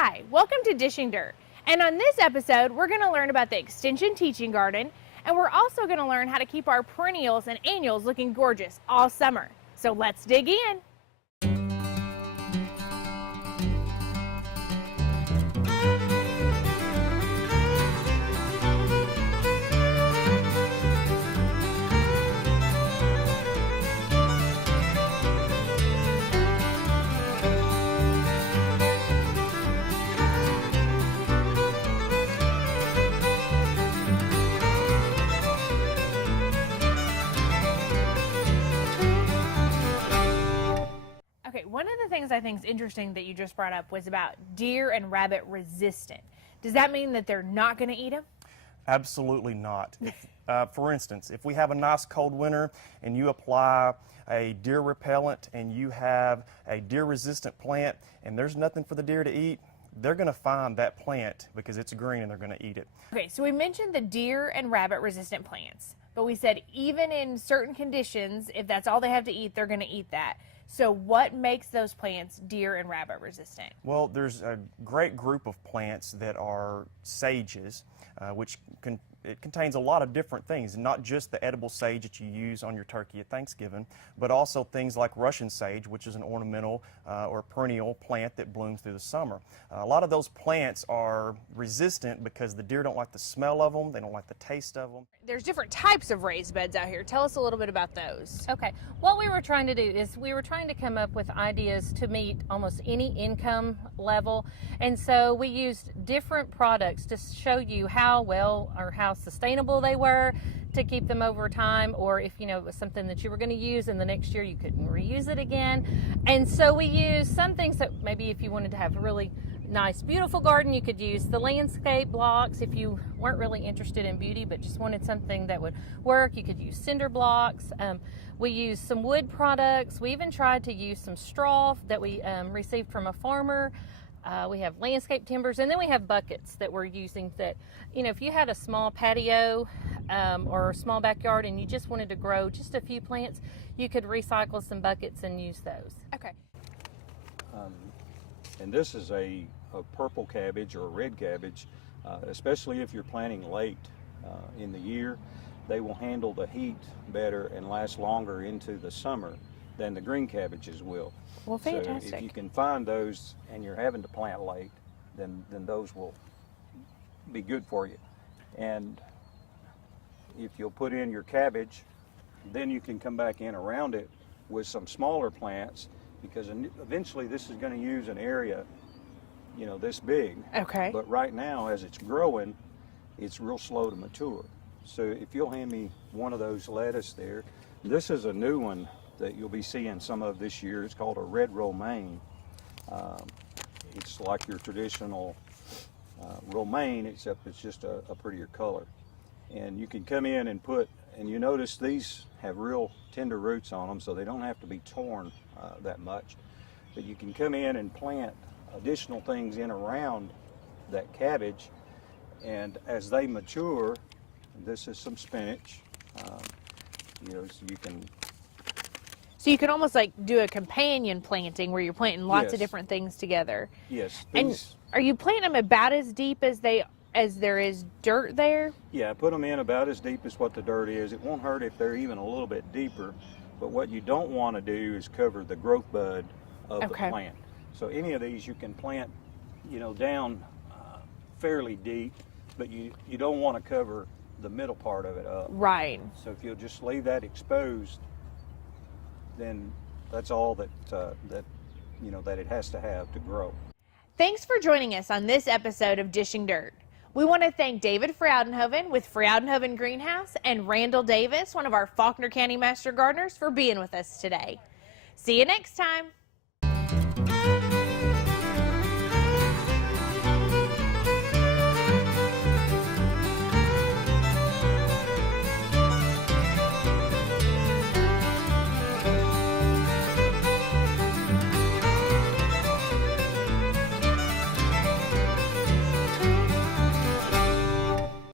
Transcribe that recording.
Hi, welcome to Dishing Dirt. And on this episode, we're going to learn about the Extension Teaching Garden, and we're also going to learn how to keep our perennials and annuals looking gorgeous all summer. So let's dig in. Okay, one of the things I think is interesting that you just brought up was about deer and rabbit resistant. Does that mean that they're not going to eat them? Absolutely not. For instance, if we have a nice cold winter and you apply a deer repellent and you have a deer resistant plant and there's nothing for the deer to eat, they're going to find that plant because it's green and they're going to eat it. Okay, so we mentioned the deer and rabbit resistant plants, but we said even in certain conditions, if that's all they have to eat, they're going to eat that. So what makes those plants deer and rabbit resistant? Well, there's a great group of plants that are sages, which it contains a lot of different things, not just the edible sage that you use on your turkey at Thanksgiving, but also things like Russian sage, which is an ornamental or perennial plant that blooms through the summer. A lot of those plants are resistant because the deer don't like the smell of them, they don't like the taste of them. There's different types of raised beds out here. Tell us a little bit about those. Okay, what we were trying to do is we were trying to come up with ideas to meet almost any income level, and so we used different products to show you how well or how sustainable they were to keep them over time, or if it was something that you were going to use and the next year you couldn't reuse it again. And so we used some things that maybe if you wanted to have a really nice beautiful garden, you could use the landscape blocks. If you weren't really interested in beauty but just wanted something that would work, you could use cinder blocks. We used some wood products. We even tried to use some straw that we received from a farmer. We have landscape timbers, and then we have buckets that we're using that, if you had a small patio or a small backyard and you just wanted to grow just a few plants, you could recycle some buckets and use those. Okay. And this is a purple cabbage or a red cabbage, especially if you're planting late in the year. They will handle the heat better and last longer into the summer than the green cabbages will. Well, fantastic. So if you can find those and you're having to plant late, then those will be good for you. And if you'll put in your cabbage, then you can come back in around it with some smaller plants, because eventually this is going to use an area, this big. Okay. But right now, as it's growing, it's real slow to mature. So if you'll hand me one of those lettuce there, this is a new one that you'll be seeing some of this year. It's called a red romaine. It's like your traditional romaine, except it's just a prettier color. And you can come in and and you notice these have real tender roots on them, so they don't have to be torn that much. But you can come in and plant additional things in around that cabbage, and as they mature, this is some spinach, so So you can almost like do a companion planting where you're planting lots of Yes. different things together. Yes. And are you planting them about as deep as there is dirt there? Yeah, put them in about as deep as what the dirt is. It won't hurt if they're even a little bit deeper, but what you don't want to do is cover the growth bud of the plant. So any of these you can plant, down fairly deep, but you don't want to cover the middle part of it up. Right. So if you'll just leave that exposed, then that's all that it has to have to grow. Thanks for joining us on this episode of Dishing Dirt. We want to thank David Fraudenhoven with Fraudenhoven Greenhouse and Randall Davis, one of our Faulkner County Master Gardeners, for being with us today. See you next time.